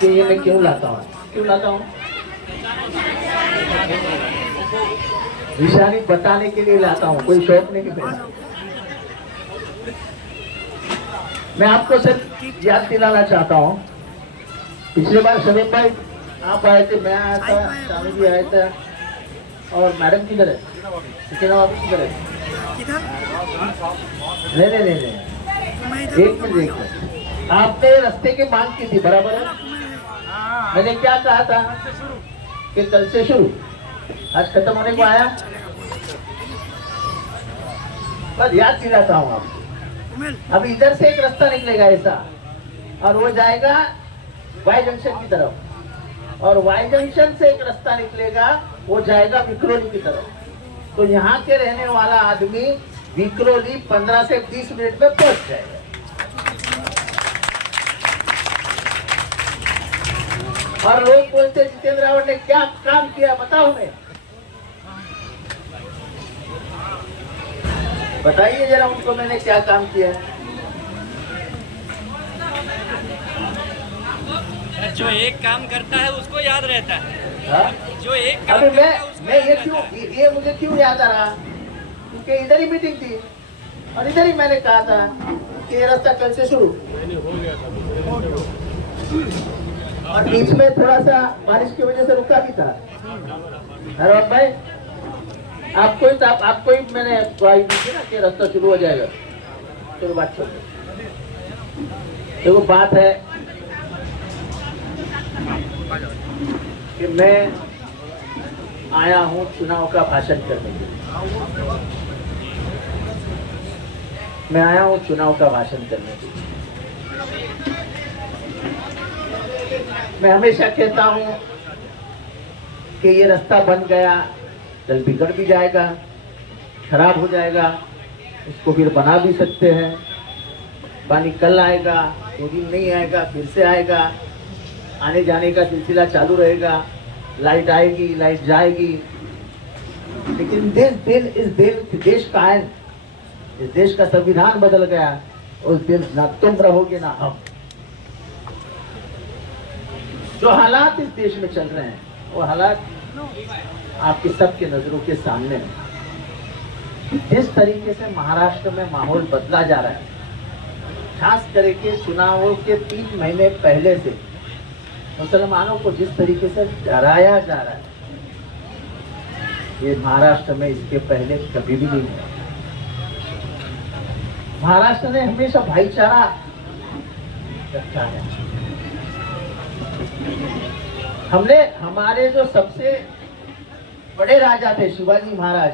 कि ये मैं क्यों लाता हूँ, निशानी बताने के लिए लाता हूँ, कोई शौक नहीं कि मैं आपको सिर्फ याद दिलाना चाहता हूँ। पिछले बार शमीम भाई आप आए थे, मैं आया था, शामी भी आया था, और मैडम किधर है, किधर है? नहीं, एक मिनट, आपने रास्ते की मांग की थी, बराबर है? मैंने क्या कहा था कि कल से शुरू, आज खत्म होने को आया, बस याद दिलाता हूँ आपको। अब इधर से एक रास्ता निकलेगा ऐसा, और वो जाएगा वाई जंक्शन की तरफ, और वाई जंक्शन से एक रास्ता निकलेगा, वो जाएगा विक्रोली की तरफ। तो यहाँ के रहने वाला आदमी विक्रोली 15 से 20 मिनट में पहुंच जाएगा। और लोग बोलते जितेंद्र रावत ने क्या काम किया, बताओ मैं, बताइए जरा उनको मैंने क्या काम किया है। जो एक काम करता है उसको याद रहता है। हा? जो एक काम अभी करता है उसको मैं ये मुझे क्यों याद आ रहा, क्योंकि इधर ही मीटिंग थी और इधर ही मैंने कहा था कि ये रास्ता कल से शुरू, और बीच में थोड़ा सा बारिश की वजह से रुका भी था। अरे भाई आपको ही मैंने दुआई दी थी ना कि रास्ता शुरू हो जाएगा, तो बात छोड़, देखो बात है कि मैं आया हूं चुनाव का भाषण करने के लिए, मैं आया हूं चुनाव का भाषण करने के लिए। मैं हमेशा कहता हूं कि ये रास्ता बन गया, कल बिगड़ भी जाएगा, खराब हो जाएगा, इसको फिर बना भी सकते हैं। पानी कल आएगा, 2 दिन नहीं आएगा, फिर से आएगा, आने जाने का सिलसिला चालू रहेगा, लाइट आएगी, लाइट जाएगी, लेकिन इस देश का आयन, इस देश का संविधान बदल गया। उस दिन ना तुम रहोगे ना हम। जो हालात इस देश में चल रहे हैं, वो हालात आपके सबके नजरों के सामने है। जिस तरीके से महाराष्ट्र में माहौल बदला जा रहा है, खास करके चुनावों के 3 महीने पहले से मुसलमानों को जिस तरीके से डराया जा रहा है, ये महाराष्ट्र में इसके पहले कभी भी नहीं हुआ। महाराष्ट्र ने हमेशा भाईचारा रखा है। हमने, हमारे जो सबसे बड़े राजा थे शिवाजी महाराज,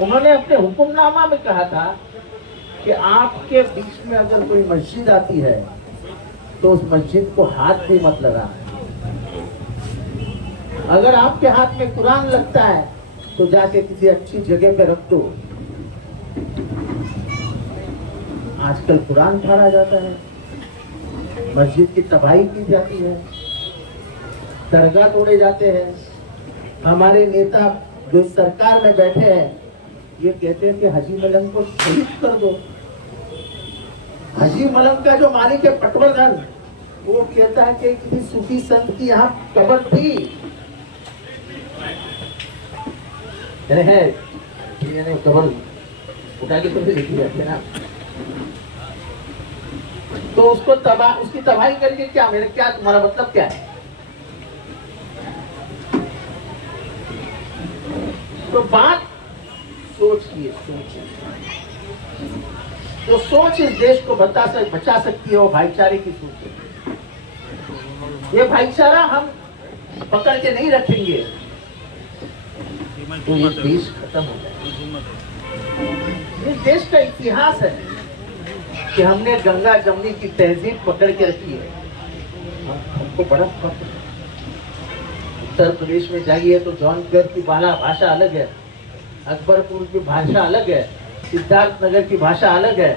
उन्होंने अपने हुक्मनामा में कहा था कि आपके बीच में अगर कोई मस्जिद आती है तो उस मस्जिद को हाथ भी मत लगाना। अगर आपके हाथ में कुरान लगता है तो जाके किसी अच्छी जगह पे रख दो। आजकल कुरान फाड़ा जाता है, मस्जिद की तबाही की जाती है, दरगाह तोड़े जाते हैं। हमारे नेता जो सरकार में बैठे हैं, ये कहते हैं कि हाजी मलंग को शहीद कर दो। हाजी मलंग का जो मालिक है पटवर्धन, वो कहता है कि किसी सूफी संत की यहाँ कब्र थी, है कब्र उठा के तो लिखी जाती है ना, तो उसको उसकी तबाही करके क्या, मेरे क्या, तुम्हारा मतलब क्या है? तो बात सोच की है, तो सोच इस देश को बचा सकती है, वो भाईचारे की सोच है। ये भाईचारा हम पकड़ के नहीं रखेंगे तो ये देश खत्म हो जाएगा। इस देश का इतिहास है कि हमने गंगा जमुनी की तहजीब पकड़ के रखी है। हमको बड़ा फर्क है। उत्तर प्रदेश में जाइए तो जौनपुर की भाषा अलग है, अकबरपुर की भाषा अलग है, सिद्धार्थनगर की भाषा अलग है,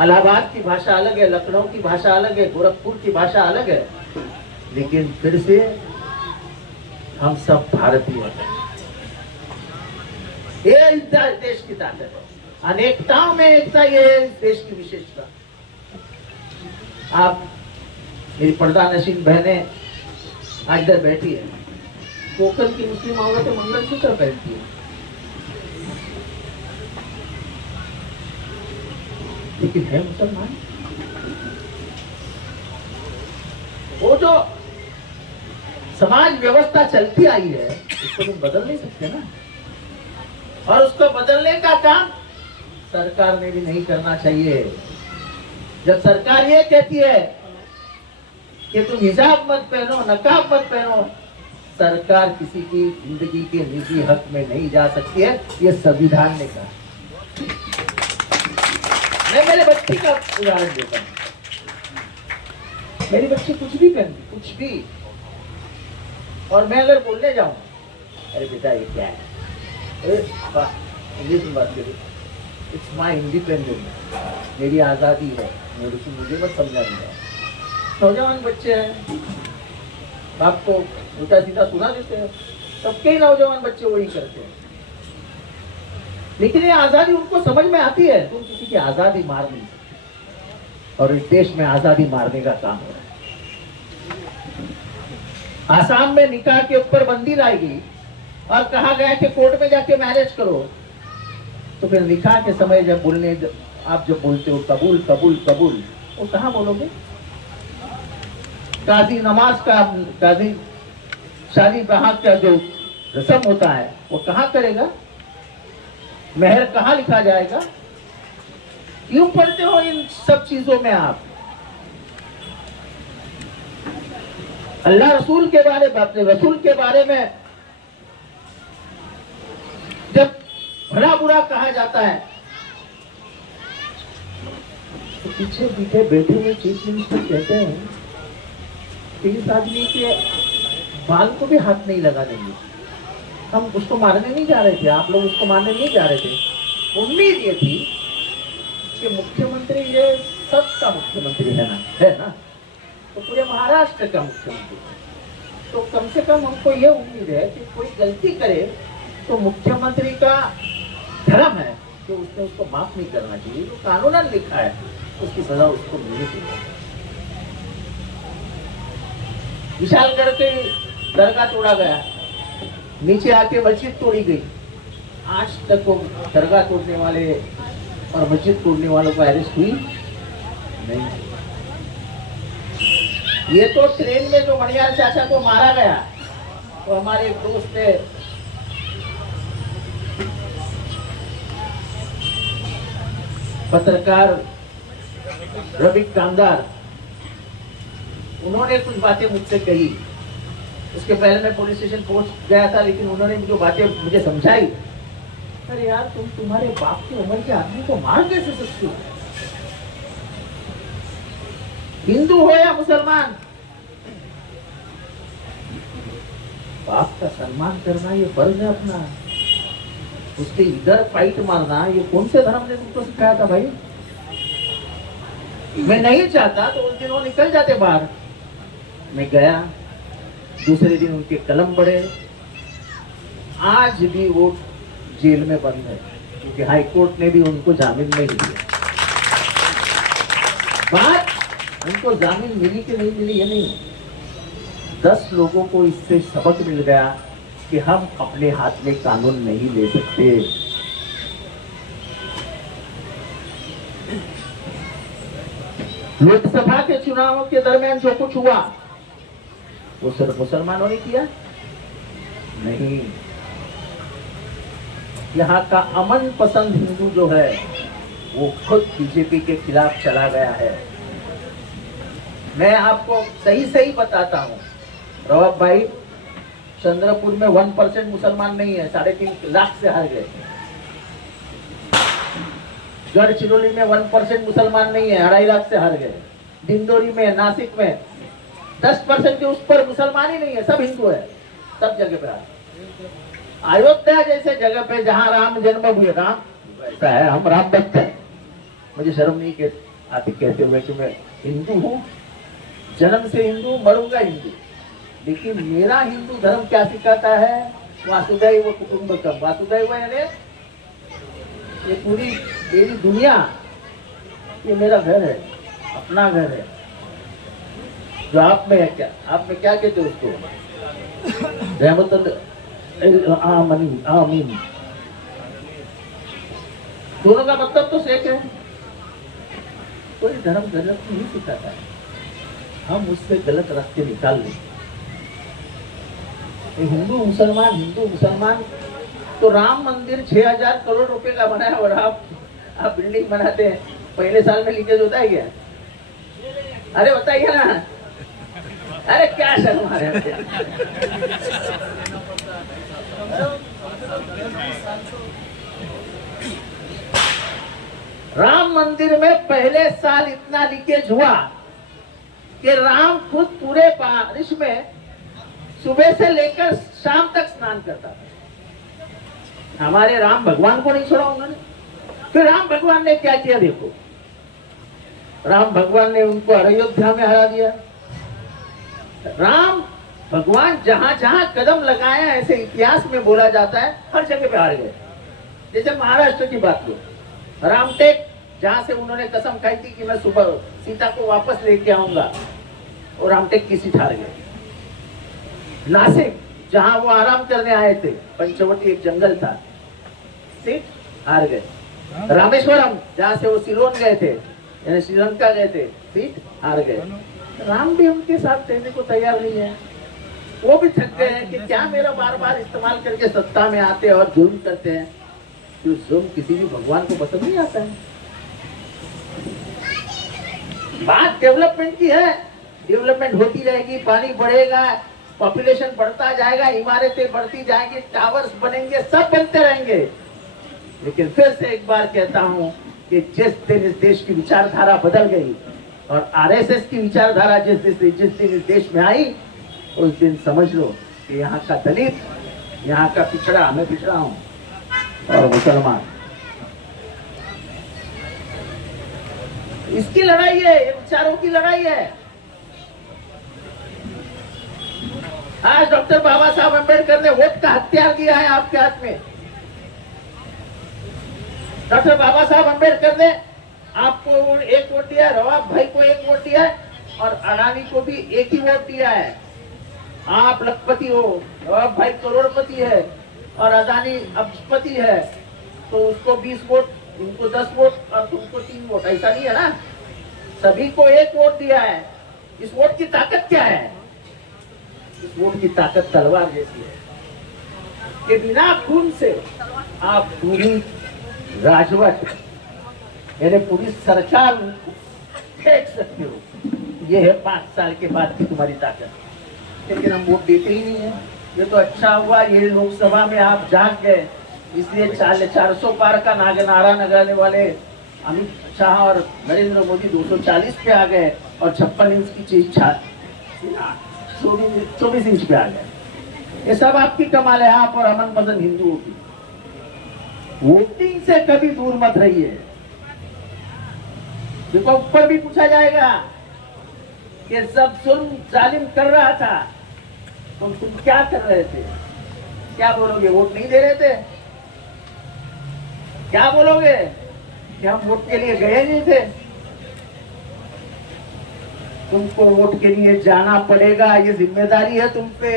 इलाहाबाद की भाषा अलग है, लखनऊ की भाषा अलग है, गोरखपुर की भाषा अलग है, लेकिन फिर से हम सब भारतीय हैं। ये इस देश की ताकत है, अनेकताओं में एकता, ये है इस देश की विशेषता। आप मेरी पर्दा नशीन बहनें आज इधर बैठी है, कोकन की मुस्लिम औरतें मंगलसूत्र पहनती है, लेकिन है मुसलमान। वो जो समाज व्यवस्था चलती आई है उसको तुम बदल नहीं सकते ना, और उसको बदलने का काम सरकार ने भी नहीं करना चाहिए। जब सरकार ये कहती है कि तुम हिजाब मत पहनो, नकाब मत पहनो, सरकार किसी की जिंदगी के निजी हक में नहीं जा सकती है, ये संविधान ने कहा। मैं मेरे बच्ची का उदाहरण देता हूँ। मेरी बच्ची कुछ भी पहनती, कुछ भी, और मैं अगर बोलने जाऊं, अरे बेटा ये क्या है, इंग्लिश में बात करिए, इट्स माई इंडिपेंडेंस, मेरी आज़ादी है, मुझे मत समझा नहीं है। नौजवान बच्चे हैं, बाप को उल्टा सीधा सुना देते हैं, सबके ही नौजवान बच्चे वही करते हैं, लेकिन ये आज़ादी उनको समझ में आती है। तुम किसी की आज़ादी मार नहीं सकते, और इस देश में आज़ादी मारने का काम हो रहा है। आसाम में निकाह के ऊपर बंदी लाई गई और कहा गया कि कोर्ट में जाके मैरिज करो, तो फिर निकाह के समय जब बोलने, आप जब बोलते हो कबूल कबूल कबूल, वो कहाँ बोलोगे? काजी नमाज का, काजी शादी ब्याह का जो रस्म होता है वो कहाँ करेगा? मेहर कहाँ लिखा जाएगा? क्यों पढ़ते हो इन सब चीजों में आप? अल्लाह रसूल के बारे में, अपने रसूल के बारे में जब भला बुरा कहा जाता है तो पीछे पीछे बैठे हुए चीफ मिनिस्टर कहते हैं कि इस आदमी के बाल को भी हाथ नहीं लगा देंगे। हम उसको मारने नहीं जा रहे थे, आप लोग उसको मारने नहीं जा रहे थे। उम्मीद ये थी कि मुख्यमंत्री ये सबका मुख्यमंत्री है ना, तो पूरे महाराष्ट्र का मुख्यमंत्री, तो कम से कम हमको ये उम्मीद है कि कोई गलती करे तो मुख्यमंत्री का धर्म है कि उसने उसको माफ नहीं करना चाहिए, जो कानूनन लिखा है उसकी सजा उसको मिलनी चाहिए। विशालगढ़ के दरगाह तोड़ा गया, नीचे आके मस्जिद तोड़ी गई, आज तक वो दरगाह तोड़ने वाले और मस्जिद तोड़ने वालों को अरेस्ट हुई नहीं। ये तो ट्रेन में जो मणियार चाचा को मारा गया, तो हमारे एक दोस्त थे, पत्रकार रवि कामदार, उन्होंने कुछ बातें मुझसे कही। उसके पहले मैं पुलिस स्टेशन पहुंच गया था, लेकिन उन्होंने जो बातें मुझे समझाई, अरे यार तुम्हारे बाप की उम्र के आदमी को मार कैसे सकते हो? हिंदू हो या मुसलमान, बाप का सम्मान करना ये फर्ज है अपना। उसके इधर फाइट मारना ये कौन से धर्म ने तुमको सिखाया था भाई? मैं नहीं चाहता तो उस दिन वो निकल जाते बाहर। मैं गया, दूसरे दिन उनके कलम बढ़े, आज भी वो जेल में बंद है क्योंकि हाई कोर्ट ने भी उनको जामीन नहीं दिया। बात उनको जामीन मिली कि नहीं मिली ये नहीं, 10 लोगों को इससे सबक मिल गया कि हम अपने हाथ में कानून नहीं ले सकते। लोकसभा के चुनावों के दरमियान जो कुछ हुआ वो सिर्फ मुसलमानों ने किया नहीं, यहाँ का अमन पसंद हिंदू जो है वो खुद बीजेपी के खिलाफ चला गया है। मैं आपको सही बताता हूँ, रवाब भाई चंद्रपुर में 1% मुसलमान नहीं है, 3.5 लाख से हार गए। गढ़चिरौली में 1% मुसलमान नहीं है, 2.5 लाख से हार गए। दिंडोरी में, नासिक में 10% के उस पर मुसलमान ही नहीं है, सब हिंदू है, सब जगह पे हार। अयोध्या जैसे जगह पे जहाँ राम जन्म हुए, राम ऐसा है, हम राम भक्त हैं, मुझे शर्म नहीं आती कहते हुए कि मैं हिंदू हूँ, जन्म से हिंदू, मरूंगा हिंदू। लेकिन मेरा हिंदू धर्म क्या सिखाता है? वासुदैव कुटुंबकम। वासुदैव यानी ये पूरी मेरी दुनिया, ये मेरा घर है, अपना घर है। जो आप में है, क्या आप में क्या कहते हो उसको? रहमतुल आमीन। दोनों का मतलब तो एक है। कोई धर्म गलत नहीं सिखाता है, हम उससे गलत रास्ते निकाल लें। हिंदू मुसलमान तो राम मंदिर 6000 करोड़ रुपए का बना है और आप बिल्डिंग बनाते हैं। पहले साल में लीकेज होता है क्या? अरे बताइए ना, अरे क्या शर्मा रहे हैं? राम मंदिर में पहले साल इतना लीकेज हुआ कि राम खुद पूरे बारिश में सुबह से लेकर शाम तक स्नान करता था। हमारे राम भगवान को नहीं छोड़ा उन्होंने। फिर राम भगवान ने क्या किया देखो, राम भगवान ने उनको अयोध्या में हरा दिया। राम भगवान जहां जहां कदम लगाए, ऐसे इतिहास में बोला जाता है हर जगह पे हार गए। जैसे महाराष्ट्र की बात लो, रामटेक जहां से उन्होंने कसम खाई थी कि मैं सुबह सीता को वापस लेके आऊंगा, और रामटेक की सीट हार गए। नासिक जहां वो आराम करने आए थे, पंचवटी एक जंगल था, सीट हार गए। रामेश्वरम जहां से वो सिलोन गए थे, यानी श्रीलंका गए थे, सीट हार गए। राम भी उनके साथ रहने को तैयार नहीं है। वो भी थक गए हैं कि क्या मेरा बार बार इस्तेमाल करके सत्ता में आते हैं और जुल्म करते हैं। जो जुल्म किसी भी भगवान को पसंद नहीं आता है। बात डेवलपमेंट की है, डेवलपमेंट होती रहेगी, पानी बढ़ेगा, पॉपुलेशन बढ़ता जाएगा, इमारतें बढ़ती जाएंगी, टावर्स बनेंगे, सब बनते रहेंगे। लेकिन फिर से एक बार कहता हूं कि जिस दिन इस देश की विचारधारा बदल गई और आरएसएस की विचारधारा जिस दिन इस देश में आई, उस दिन समझ लो कि यहाँ का दलित, यहाँ का पिछड़ा, मैं पिछड़ा हूं, और मुसलमान, इसकी लड़ाई है, ये विचारों की लड़ाई है। आज डॉक्टर बाबा साहब अम्बेडकर ने वोट का हथियार दिया है आपके हाथ में। डॉक्टर बाबा साहब अम्बेडकर ने आपको एक वोट दिया है, रवाब भाई को एक वोट दिया है, और अडानी को भी एक ही वोट दिया है। आप लखपति हो, रवाब भाई करोड़पति है और अडानी अब्जपति है, तो उसको 20 वोट, उनको 10 वोट और तुमको 3 वोट, ऐसा नहीं है ना। सभी को एक वोट दिया है। इस वोट की ताकत क्या है? इस वोट की ताकत तलवार जैसी है कि बिना खून से आप पूरी राजवट, यानी पूरी सरकार फेंक सकते हो। ये है 5 साल के बाद की तुम्हारी ताकत। लेकिन हम वोट देते ही नहीं है। ये तो अच्छा हुआ ये लोकसभा में आप जाग गए, इसलिए 400 पार का नारा लगाने वाले अमित शाह और नरेंद्र मोदी 240 पे आ गए और 56 इंच की चीज 24 इंच पे आ गए। ये सब आपकी कमाल है, आप और अमन पसंद हिंदुओं की। वोटिंग से कभी दूर मत रहिए। देखो ऊपर भी पूछा जाएगा कि जब जुल्म जालिम कर रहा था तो तुम क्या कर रहे थे? क्या बोलोगे? वोट नहीं दे रहे थे? क्या बोलोगे कि हम वोट के लिए गए नहीं थे? तुमको वोट के लिए जाना पड़ेगा, ये जिम्मेदारी है तुम पे।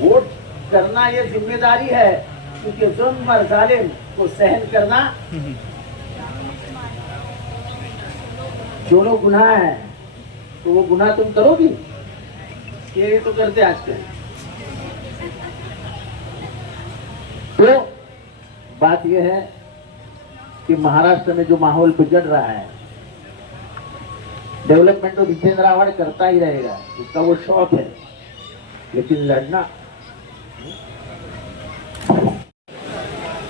वोट करना ये जिम्मेदारी है, क्योंकि जुल्म और जालिम को सहन करना दोनों गुनाह है। तो वो गुनाह तुम करोगी? ये तो करते आजकल। तो बात यह है कि महाराष्ट्र में जो माहौल बिगड़ रहा है, डेवलपमेंट तो जितेंद्र आव्हाड करता ही रहेगा, उसका वो शौक है, लेकिन लड़ना।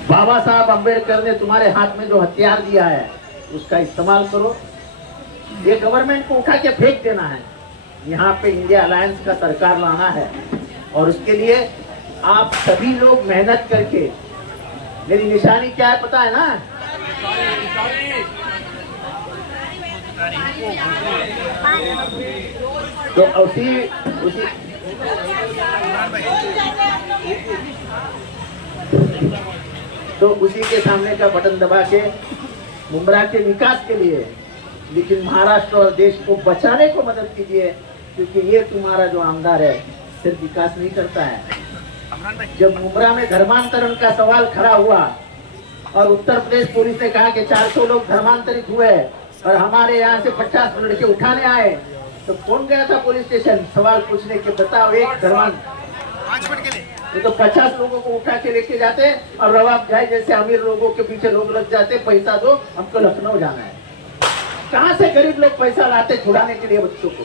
बाबा साहब अम्बेडकर ने तुम्हारे हाथ में जो हथियार दिया है उसका इस्तेमाल करो। ये गवर्नमेंट को उठा के फेंक देना है। यहाँ पे इंडिया अलायंस का सरकार लाना है, और उसके लिए आप सभी लोग मेहनत करके, मेरी निशानी क्या है पता है ना? तो उसी तो उसी के सामने का बटन दबा के मुंब्रा के विकास के लिए, लेकिन महाराष्ट्र और देश को बचाने को मदद कीजिए, क्योंकि ये तुम्हारा जो आमदार है सिर्फ विकास नहीं करता है। जब मुंब्रा में धर्मांतरण का सवाल खड़ा हुआ और उत्तर प्रदेश पुलिस ने कहा कि 400 लोग धर्मांतरित हुए और हमारे यहाँ से 50 लड़के उठाने आए, तो कौन गया था पुलिस स्टेशन सवाल पूछने के, बताओ एक ये तो 50 लोगों को उठा के लेके जाते और रवाब जाए जैसे अमीर लोगों के पीछे लोग लग जाते, पैसा दो हमको लखनऊ जाना है। कहां से गरीब लोग पैसा लाते छुड़ाने के लिए बच्चों को?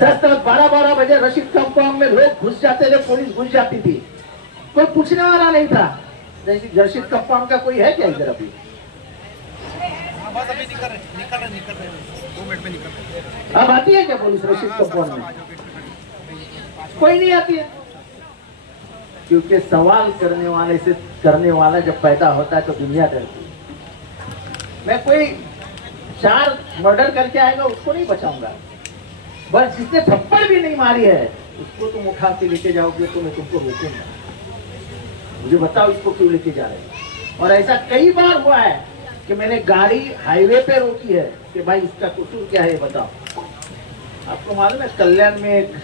10-10, 12-12 बजे रशीद कंपाउंड में लोग घुस जाते थे, पुलिस घुस जाती थी, कोई पूछने वाला नहीं था। जैसे रशीद कंपाउंड का कोई है क्या इधर अभी? निकल रहे 2 मिनट में निकल रहे। अब आती है क्या पुलिस रशीद कंपाउंड में? कोई नहीं आती है, क्योंकि सवाल करने वाला जब पैदा होता है तो दुनिया डरती है। मैं कोई 4 मर्डर करके आएगा उसको नहीं बचाऊंगा, बस जिसने थप्पड़ भी नहीं मारी है उसको तुम उठा के लेके जाओगे तो मैं तुमको रोकूंगा। मुझे बताओ इसको क्यों लेके जा रहे हैं? और ऐसा कई बार हुआ है कि मैंने गाड़ी हाईवे पे रोकी है कि भाई इसका कसूर क्या है बताओ। आपको मालूम है कल्याण में एक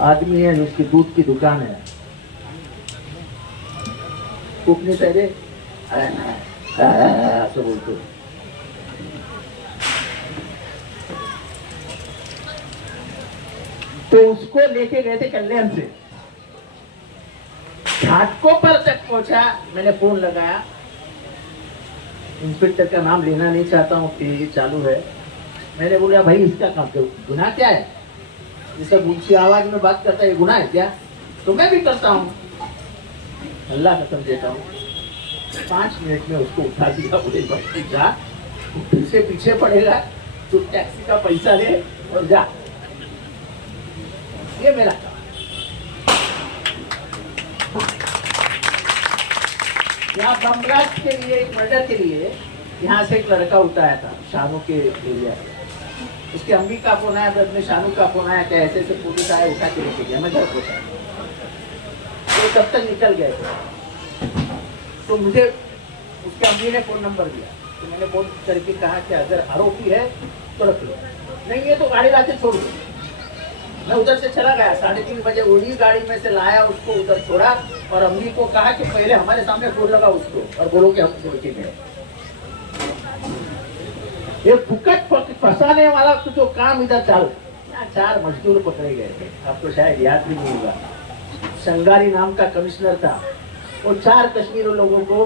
आदमी है जिसकी दूध की दुकान है, कुकनी पहले ऐसा बोलते, तो उसको लेके गए थे कल्याण से, घाटकों पर तक पहुंचा। मैंने फोन लगाया, इंस्पेक्टर का नाम लेना नहीं चाहता हूँ कि चालू है। मैंने बोला भाई इसका काम गुनाह क्या है? ये सब ऊंची आवाज में बात करता है, ये गुनाह है क्या? तो मैं भी करता हूँ, अल्लाह कसम देता हूँ। 5 मिनट में उसको उठा दिया, बोले जा, फिर से पीछे पड़ेगा तो टैक्सी का पैसा ले और जा। ये मेरा काम। यहाँ बमराज के लिए एक मर्डर के लिए यहाँ से एक लड़का उठाया था शानू के एरिया से। उसके अम्मी का फोन आया, बाद में शानू का फोन आया कि ऐसे से पुलिस आया, उठा के लेके गया। मैं घर पहुंचा तो तब तक निकल गए थे। तो मुझे उसके अम्मी ने फोन नंबर दिया, तो मैंने फोन करके कहा कि अगर आरोपी है तो रख लो, नहीं है तो गाड़ी लाके छोड़ दो। मैं उधर से चला गया, 3:30 बजे वही गाड़ी में से लाया, उसको उधर छोड़ा और अम्मी को कहा कि पहले हमारे सामने फोन लगा उसको और बोलो कि हम छोड़ के गए। ये फुकट फंसाने वाला तो जो काम इधर चल, 4 मजदूर पकड़े गए थे, आपको शायद याद भी नहीं होगा। संगारी नाम का कमिश्नर था, वो 4 कश्मीरी लोगों को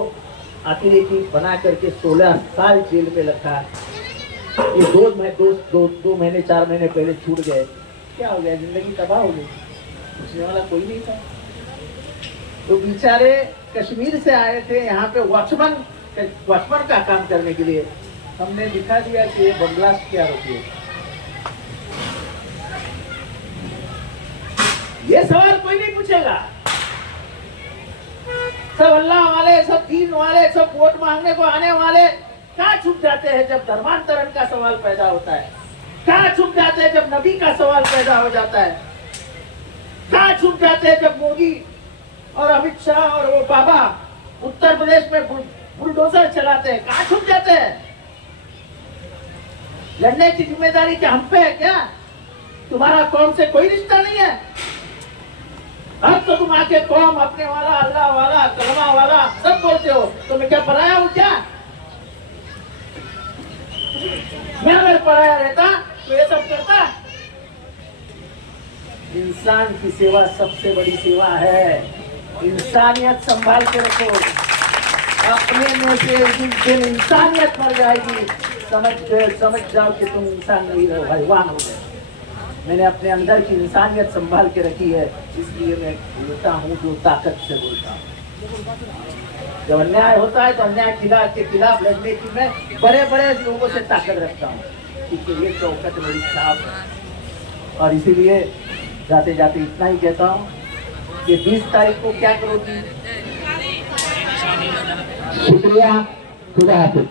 अतिरेकी बना करके 16 साल जेल में रखा। ये 2 महीने 4 महीने पहले छूट गए। क्या हो गया? जिंदगी तबाह हो गई, पूछने वाला कोई नहीं था। तो बेचारे कश्मीर से आए थे यहाँ पे वॉचमैन का काम करने के लिए। हमने दिखा दिया कि ये बम ब्लास्ट के आरोपी है। ये सवाल कोई नहीं पूछेगा। सब अल्लाह वाले, सब दीन वाले, सब वोट मांगने को आने वाले कहाँ छुप जाते हैं जब धर्मांतरण का सवाल पैदा होता है? कहाँ छुप जाते हैं जब नबी का सवाल पैदा हो जाता है? कहाँ छुप जाते हैं जब मोदी और अमित शाह और वो बाबा उत्तर प्रदेश में बुलडोजर चलाते हैं? कहाँ छुप जाते हैं? लड़ने की जिम्मेदारी क्या हम पे है क्या? तुम्हारा कौम से कोई रिश्ता नहीं है? अब तो तुम आके कौम अपने वाला, अल्लाह वाला, कलमा वाला सब बोलते हो, तो मैं क्या पराया हूं क्या? मैं अगर पराया रहता तो ये सब करता? इंसान की सेवा सबसे बड़ी सेवा है। इंसानियत संभाल के रखो। अपने में से जिस दिन इंसानियत मर जाएगी, समझ जाओ कि तुम इंसान नहीं रहो, हैवान हो गए। मैंने अपने अंदर की इंसानियत संभाल के रखी है, इसलिए मैं बोलता हूँ जो ताकत से बोलता हूँ। जब अन्याय होता है तो अन्याय के खिलाफ लड़ने की मैं बड़े लोगों से ताकत रखता हूँ, क्योंकि ये चौकट मेरी साफ है। और इसीलिए जाते जाते इतना ही कहता हूँ कि 20 तारीख को क्या करोगी? शुक्रिया, खुदा हाफिज।